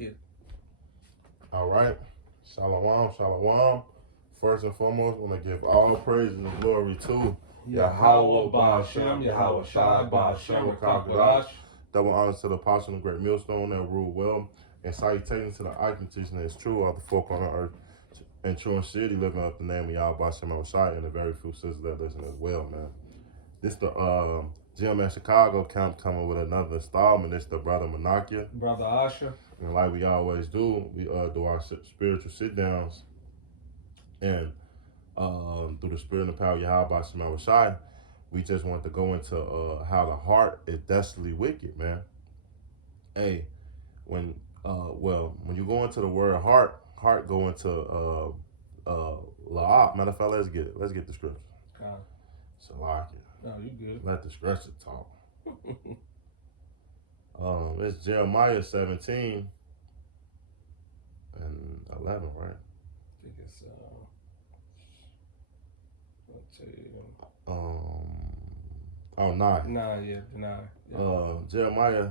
you. All right. Shalom, shalom. First and foremost, I want to give all praise and glory to Yahweh Ba'Shem, Yahweh Shai Ba'Shem, Rakakwadash. Double honors to the apostle and great millstone that rule well, and salutations to the icon teaching that is true of the four corner of earth and true and city, living up the name of Yahweh Ba'Shem Shai and the very few sisters that listen as well, man. This the GMS Chicago camp coming with another installment. It's the brother Manakia. Brother Asher. And like we always do, we do our spiritual sit downs, and through the spirit and the power of Yahweh Shema Shai, we just want to go into how the heart is desperately wicked, man. Hey, when when you go into the word heart go into la'ah. Matter of fact, let's get the scripture. Salaki. No, you good. Let the scripture talk. It's Jeremiah 17 and 11, right? I think it's let's see. 9. 9, yeah, 9. Yeah. Jeremiah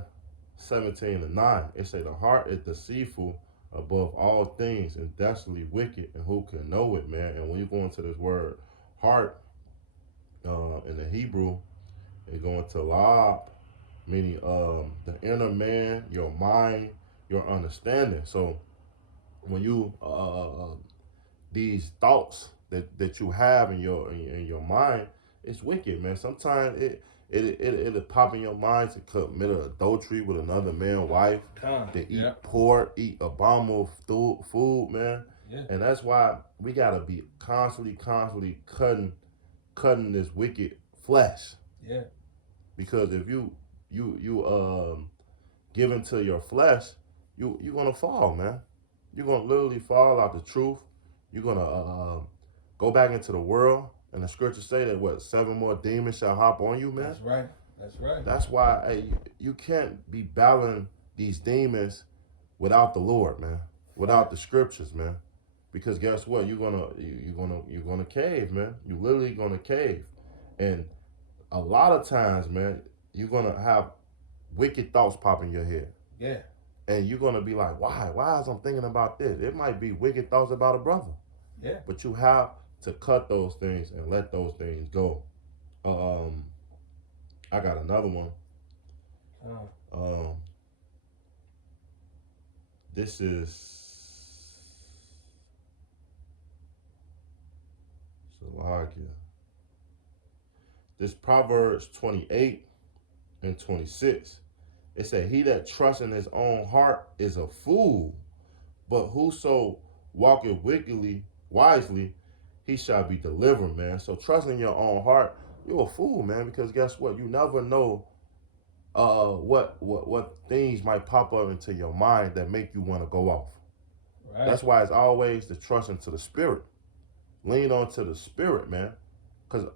17 and 9. It say the heart is deceitful above all things and desperately wicked, and who can know it, man? And when you go into this word heart, in the Hebrew, it go into la'ab, meaning the inner man, your mind, your understanding. So when you these thoughts that you have in your mind, it's wicked, man. Sometimes it'll pop in your mind to commit adultery with another man's wife, to eat pork, eat abominable food, man. Yeah. And that's why we gotta be constantly cutting this wicked flesh. Yeah. Because if you give into your flesh, you're gonna fall, man. You're gonna literally fall out the truth. You're gonna go back into the world, and the scriptures say that 7 more demons shall hop on you, man. That's right. That's right. That's why you can't be battling these demons without the Lord, man. Without the scriptures, man. Because guess what? You're gonna cave, man. You literally gonna cave, and a lot of times, man, you're gonna have wicked thoughts pop in your head. Yeah. And you're gonna be like, why? Why is I'm thinking about this? It might be wicked thoughts about a brother. Yeah. But you have to cut those things and let those things go. I got another one. This is Salakia. This Proverbs 28 and 26. It said, he that trusts in his own heart is a fool, but whoso walketh wickedly, wisely, he shall be delivered, man. So trusting in your own heart, you're a fool, man, because guess what? You never know what things might pop up into your mind that make you want to go off. Right. That's why it's always the trust into the spirit. Lean on to the spirit, man. Because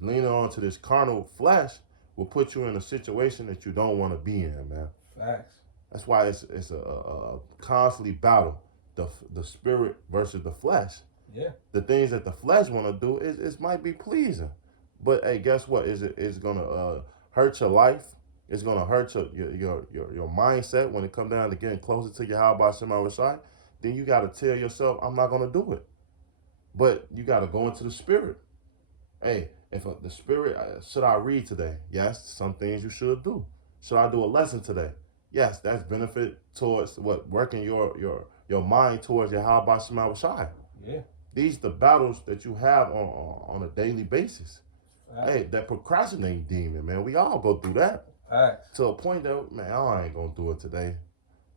leaning on to this carnal flesh will put you in a situation that you don't want to be in, man. Facts. That's why it's a constantly battle, the spirit versus the flesh. Yeah. The things that the flesh want to do is might be pleasing, but hey, guess what? It's gonna hurt your life. It's gonna hurt your mindset when it comes down to getting closer to Yahweh Shema Shai. Then you gotta tell yourself, I'm not gonna do it. But you gotta go into the spirit. Hey, if the spirit, should I read today? Yes, some things you should do. Should I do a lesson today? Yes, that's benefit towards working your mind towards Yahweh Shema Shai. Yeah. These the battles that you have on a daily basis. Facts. Hey, that procrastinating demon, man. We all go through that. Facts. To a point that, man, I ain't gonna do it today.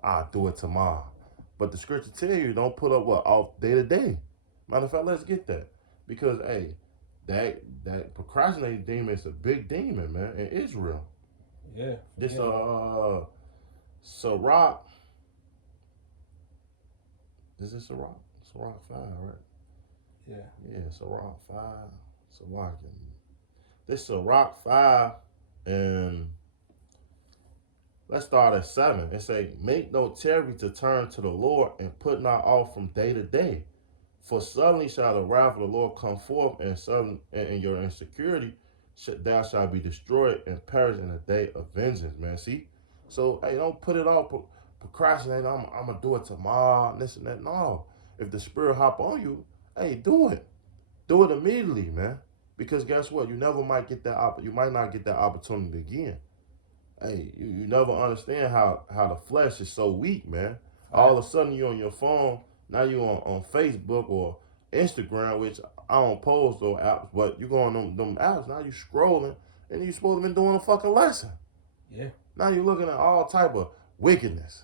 I'll do it tomorrow. But the scripture tell you don't put up off day to day. Matter of fact, let's get that. Because hey, that procrastinating demon is a big demon, man, in Israel. Yeah. This Sirach. Is it Sirach? Sirach 5, right? Yeah. Yeah, Sirach 5. Sirach. This Sirach 5, and let's start at 7. It say, make no tarry to turn to the Lord, and put not off from day to day. For suddenly shall the wrath of the Lord come forth, and sudden in your insecurity thou shalt be destroyed and perish in the day of vengeance, man. See? So, hey, don't put it off. procrastinating. I'm gonna do it tomorrow. This and that. No, if the spirit hop on you, hey, do it. Do it immediately, man. Because guess what? You never might get that. You might not get that opportunity again. Hey, you never understand how the flesh is so weak, man. All of a sudden you on your phone. Now you on Facebook or Instagram, which I don't post those apps, but you go on them apps. Now you scrolling, and you supposed to be doing a fucking lesson. Yeah. Now you're looking at all type of wickedness.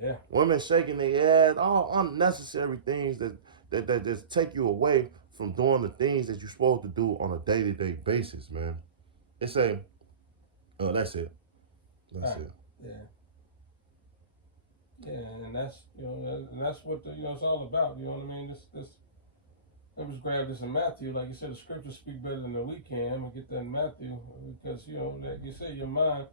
Yeah. Women shaking their ass, all unnecessary things that just take you away from doing the things that you're supposed to do on a day-to-day basis, man. It's a, oh, that's it. That's it. Yeah. Yeah, and that's and that's what it's all about. You know what I mean? This. Let me just grab this in Matthew. Like you said, the scriptures speak better than we can. I'm gonna get that in Matthew because like you say, your mind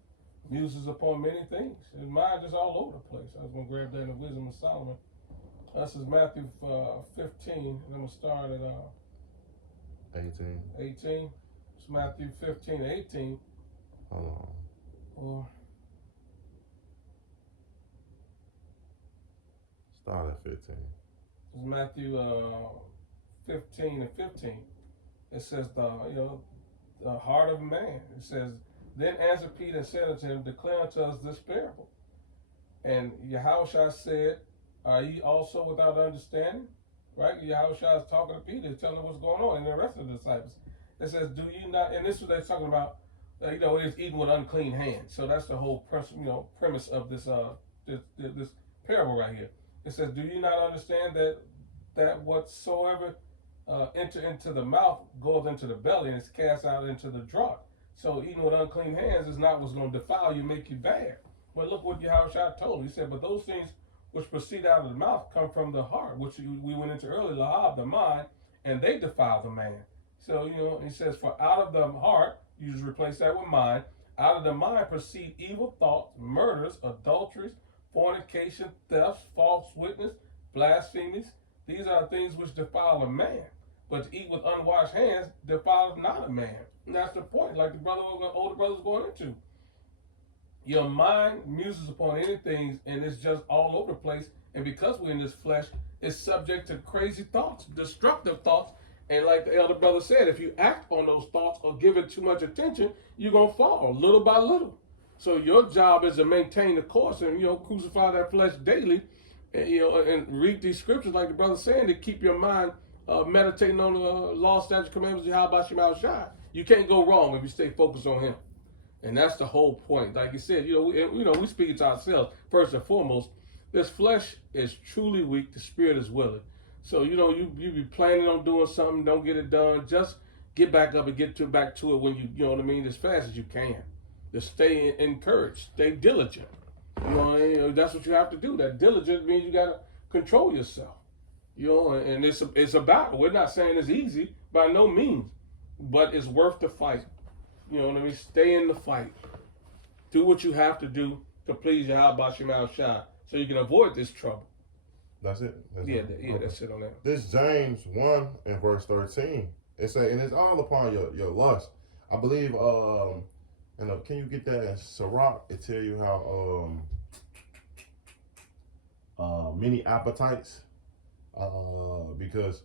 muses upon many things. Your mind is all over the place. I was gonna grab that in the Wisdom of Solomon. This is Matthew 15, and I'm gonna start at 18. 18. It's Matthew 15, 18. Hold on. Start at 15. It's Matthew 15 and 15. It says the heart of man. It says, then answered Peter and said unto him, declare unto us this parable. And Yahushua said, are ye also without understanding? Right? Yahushua is talking to Peter, telling him what's going on, and the rest of the disciples. It says, do you not, and this is what they're talking about, it's eating with unclean hands. So that's the whole premise of this this parable right here. It says, do you not understand that whatsoever enter into the mouth goes into the belly and is cast out into the draught? So eating with unclean hands is not what's going to defile you, make you bad. But look what Yahushua told him. He said, but those things which proceed out of the mouth come from the heart, which we went into earlier, lahab, the mind, and they defile the man. So, he says, for out of the heart, you just replace that with mind, out of the mind proceed evil thoughts, murders, adulteries, fornication, thefts, false witness, blasphemies. These are things which defile a man. But to eat with unwashed hands defiles not a man. And that's the point, like the older brother's going into. Your mind muses upon anything, and it's just all over the place. And because we're in this flesh, it's subject to crazy thoughts, destructive thoughts. And like the elder brother said, if you act on those thoughts or give it too much attention, you're going to fall little by little. So your job is to maintain the course and, crucify that flesh daily and, and read these scriptures like the brother saying to keep your mind meditating on the law, statutes, commandments, how about Shai. You can't go wrong if you stay focused on him. And that's the whole point. Like you said, we speak to ourselves first and foremost. This flesh is truly weak. The spirit is willing. So, you be planning on doing something, don't get it done. Just get back up and get back to it when as fast as you can. Just stay encouraged, stay diligent. That's what you have to do. That diligence means you got to control yourself. And it's a battle. We're not saying it's easy by no means, but it's worth the fight. Stay in the fight. Do what you have to do to please Yahweh Shai so you can avoid this trouble. That's it. That's it on that. This James 1 and verse 13. It say, and it's all upon your lust. I believe, can you get that in Sirach? It tell you how many appetites. Because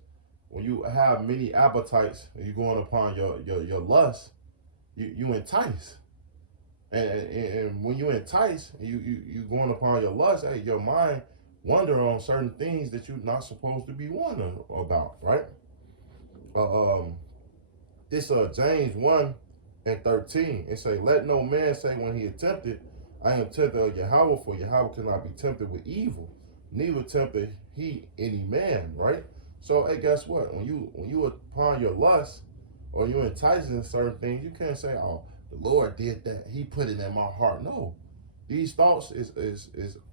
when you have many appetites and you're going upon your lust, you entice. And when you entice, you going upon your lust, hey, your mind wonder on certain things that you're not supposed to be wondering about, right? It's James 1 and 13. It say, let no man say when he is tempted, I am tempted of Yahweh, for Yahweh cannot be tempted with evil, neither tempted he any man, right? So, hey, guess what? When you upon your lust or you enticing certain things, you can't say, oh, the Lord did that. He put it in my heart. No. These thoughts is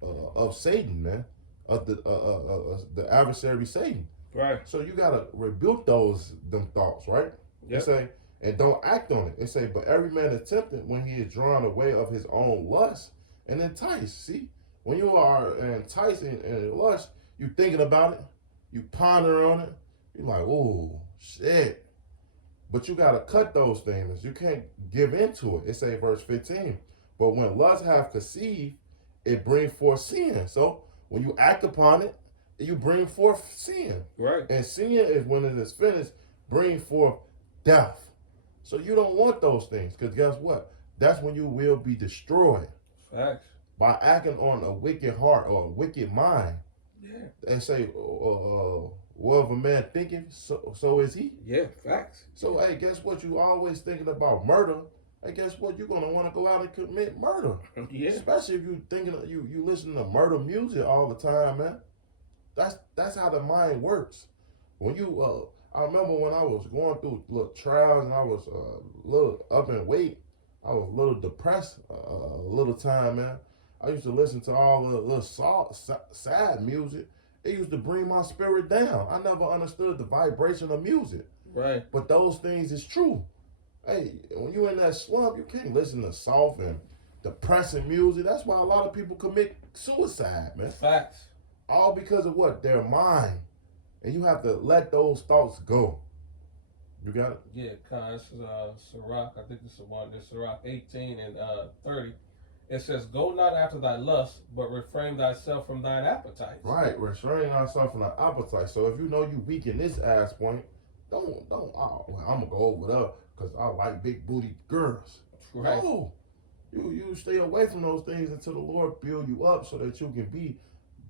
of Satan, man. Of the adversary Satan. Right. So you gotta rebuke them thoughts, right? Yep. It say, and don't act on it. It say, but every man is tempted when he is drawn away of his own lust and enticed. See, when you are enticed in lust, you thinking about it, you ponder on it, you're like, oh shit. But you gotta cut those things. You can't give into it. It say verse 15. But when lust have conceived, it brings forth sin. So when you act upon it, you bring forth sin. Right. And sin is when it is finished, bring forth death. So you don't want those things, because guess what? That's when you will be destroyed. Facts. By acting on a wicked heart or a wicked mind. Yeah. And say, what of a man thinking, so is he. Yeah, facts. So, hey, guess what? You always thinking about murder. Hey, guess what? You're going to want to go out and commit murder. Yeah. Especially if you thinking, you listen to murder music all the time, man. That's how the mind works. When you, I remember when I was going through little trials and I was a little up in weight, I was a little depressed a little time, man. I used to listen to all the little sad music. It used to bring my spirit down. I never understood the vibration of music. Right. But those things is true. Hey, when you're in that slump, you can't listen to soft and depressing music. That's why a lot of people commit suicide, man. Facts. All because of what? Their mind. And you have to let those thoughts go. You got it? Yeah, this is Sirach. I think this is the one. This is Sirach 18 and 30. It says, "Go not after thy lust, but refrain thyself from thine appetites." Right, restraining ourselves from our appetite. So if you know you weak in this ass point, don't. Oh, well, I'm gonna go over there because I like big booty girls. Right. No, you stay away from those things until the Lord build you up so that you can be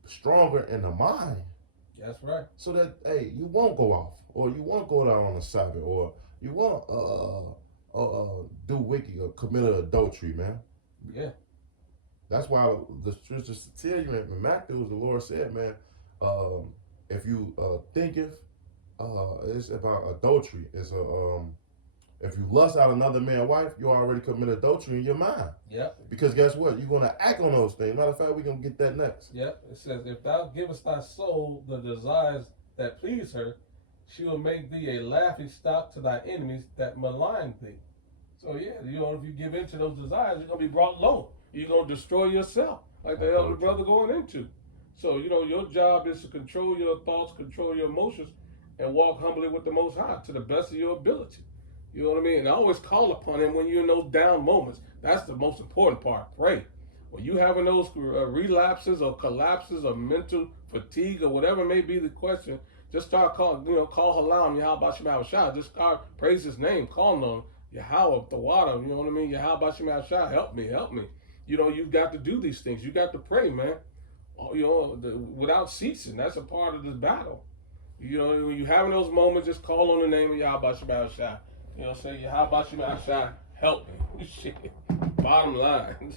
stronger in the mind. That's right. So that you won't go off, or you won't go down on the Sabbath, or you won't do wicked or commit adultery, man. Yeah. That's why the scriptures tell you in Matthew, the Lord said, man, if you thinketh, it's about adultery. It's if you lust out another man's wife, you already committed adultery in your mind. Yep. Because guess what? You're going to act on those things. Matter of fact, we're going to get that next. Yep. It says, "If thou givest thy soul the desires that please her, she will make thee a laughing stock to thy enemies that malign thee." So yeah, if you give in to those desires, you're gonna be brought low. You're going to destroy yourself, like the elder brother going into. So, your job is to control your thoughts, control your emotions, and walk humbly with the Most High to the best of your ability. You know what I mean? And always call upon Him when you're in those down moments. That's the most important part. Pray. When you having those relapses or collapses or mental fatigue or whatever may be the question, just start calling, call Halam, Yahweh Shema Shah. Just start praise His name, calling on Yahweh, the water, you know what I mean? Yahweh Shema Shah, help me. You've got to do these things. You got to pray, man. Without ceasing. That's a part of this battle. When you having those moments, just call on the name of Yahweh Shema Shah. Say Yahweh Shema Shah, help me. Shit. Bottom line.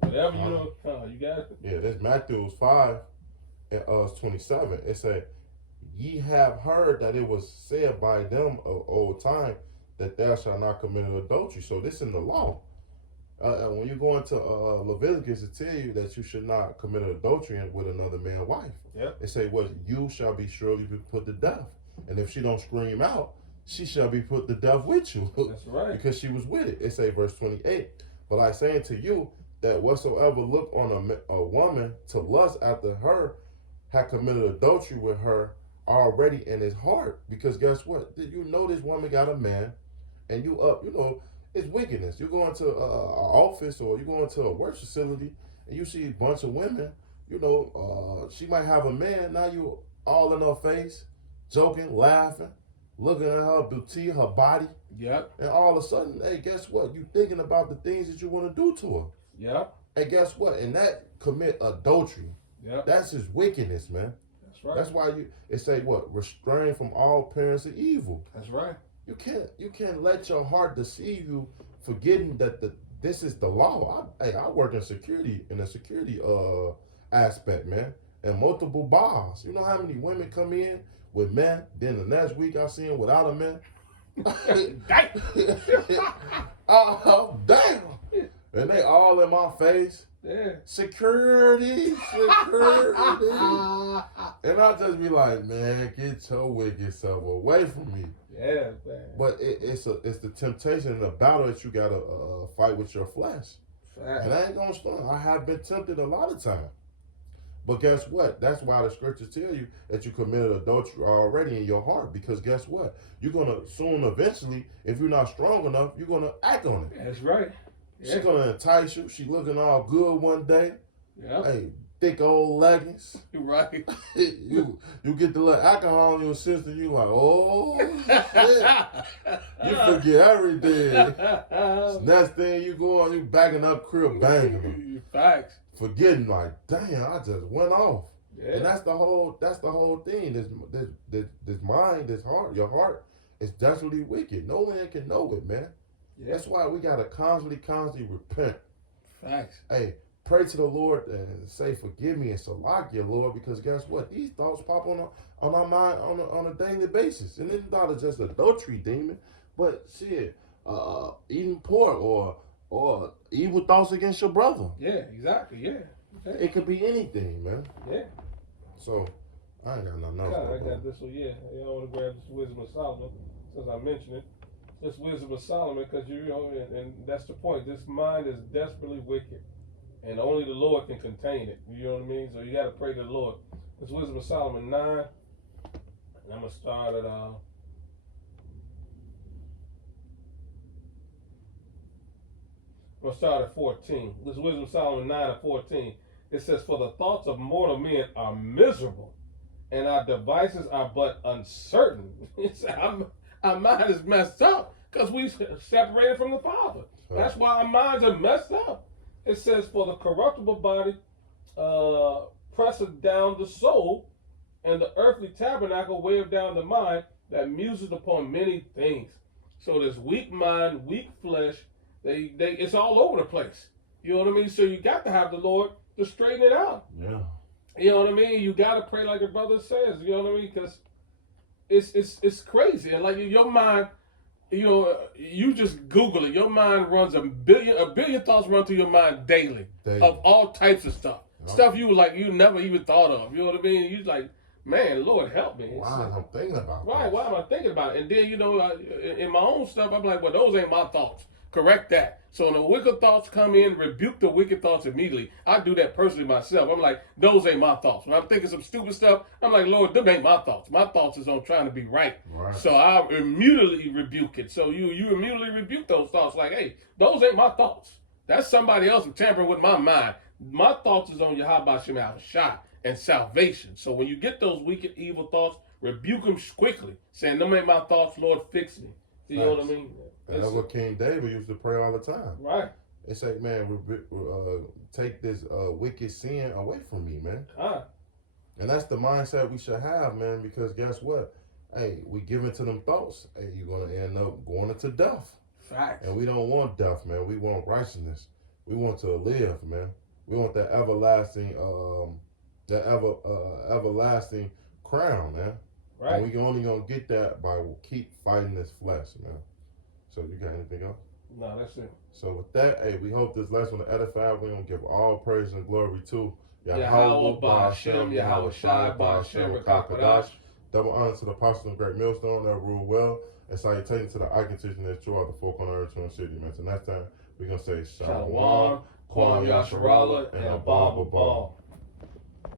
Whatever you got it. Yeah, this Matthew 5 and 27. It said, "Ye have heard that it was said by them of old time that thou shalt not commit adultery." So this in the law. When you go into Leviticus, it tell you that you should not commit adultery with another man's wife. Yep. It say, you shall be surely be put to death. And if she don't scream out, she shall be put to death with you. That's right. Because she was with it. It say, verse 28, "But I say unto you that whatsoever look on a woman to lust after her, had committed adultery with her already in his heart." Because guess what? This woman got a man, and it's wickedness. You go into an office or you go into a work facility and you see a bunch of women, she might have a man, now you all in her face, joking, laughing, looking at her beauty, her body. Yep. And all of a sudden, hey, guess what? You thinking about the things that you want to do to her. Yep. And guess what? And that commit adultery. Yep. That's his wickedness, man. That's right. That's why it say what? Restrain from all appearance of evil. That's right. You can't let your heart deceive you, forgetting that this is the law. I work in a security aspect, man, and multiple bars. You know how many women come in with men, then the next week I see them without a man. Oh, damn! And they all in my face. Yeah. Security. And I just be like, man, get your wicked self away from me. Yeah, man. But it's the temptation and the battle that you gotta fight with your flesh. Fact. And I ain't gonna stop. I have been tempted a lot of times. But guess what? That's why the scriptures tell you that you committed adultery already in your heart. Because guess what? You're gonna soon, eventually, if you're not strong enough, you're gonna act on it. That's right. Yeah. She gonna entice you. She looking all good one day. Yeah. Hey, thick old leggings. You're right. you get the little alcohol in your system. You like, oh shit. You forget everything. Next thing you go on, you backing up crib banging. Facts. Forgetting like, damn, I just went off. Yeah. And that's the whole thing. This mind, this heart, your heart is desperately wicked. No man can know it, man. Yeah. That's why we gotta constantly repent. Facts. Hey, pray to the Lord and say, forgive me and salakia, Lord, because guess what? These thoughts pop on our mind on a daily basis. And it's not just adultery demon, but shit, eating pork or evil thoughts against your brother. Yeah, exactly. Yeah. Okay. It could be anything, man. Yeah. So I ain't got nothing else. God, I got this one. Yeah, I want to grab this Wisdom of Solomon since I mentioned it. This Wisdom of Solomon, because you know, and that's the point. This mind is desperately wicked, and only the Lord can contain it. You know what I mean? So you got to pray to the Lord. This Wisdom of Solomon 9, and I'm gonna start at I'm gonna start at 14. This Wisdom of Solomon 9 and 14. It says, "For the thoughts of mortal men are miserable, and our devices are but uncertain." Our mind is messed up because we separated from the Father. That's why our minds are messed up. It says, "For the corruptible body presseth down the soul, and the earthly tabernacle weighed down the mind that museth upon many things." So this weak mind, weak flesh, it's all over the place. You know what I mean? So you got to have the Lord to straighten it out. Yeah. You know what I mean? You got to pray like your brother says. You know what I mean? Because it's crazy. And like your mind, you know, you just Google it. Your mind runs a billion thoughts run through your mind daily. Of all types of stuff. Yep. Stuff you never even thought of. You know what I mean? You like, man, Lord help me. Why am I thinking about it? Right, why am I thinking about it? And then, you know, in my own stuff, I'm like, well, those ain't my thoughts. Correct that. So when the wicked thoughts come in, rebuke the wicked thoughts immediately. I do that personally myself. I'm like, those ain't my thoughts. When I'm thinking some stupid stuff, I'm like, Lord, them ain't my thoughts. My thoughts is on trying to be right. So I immediately rebuke it. So you immediately rebuke those thoughts like, hey, those ain't my thoughts. That's somebody else tampering with my mind. My thoughts is on Yahweh Shem Shah and salvation. So when you get those wicked, evil thoughts, rebuke them quickly, saying, them ain't my thoughts, Lord, fix me. You know what I mean? And that's what King David used to pray all the time. Right. They say, man, take this wicked sin away from me, man. And that's the mindset we should have, man, because guess what? Hey, we give into them thoughts, hey, you're going to end up going into death. Facts. And we don't want death, man. We want righteousness. We want to live, man. We want that everlasting, everlasting crown, man. Right. And we only going to get that by keep fighting this flesh, man. So you got anything else? No, that's it. So with that, hey, we hope this lesson will edify. We're going to give all praise and glory to Yahweh, Ba'ashem, Yahweh Shai, Ba'ashem, Rakakadash. Double honor to the apostle and great millstone that rule well. And salutations to the icon that's true out the folk on earth, Twin City, man. So next time, we're going to say Shalom, Kwam Yasharallah, and Abba Babal.